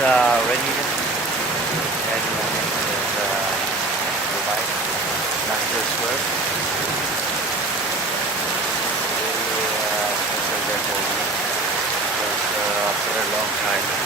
rainy day, and my name is Dubai, National Square. Very special day for me because after a long time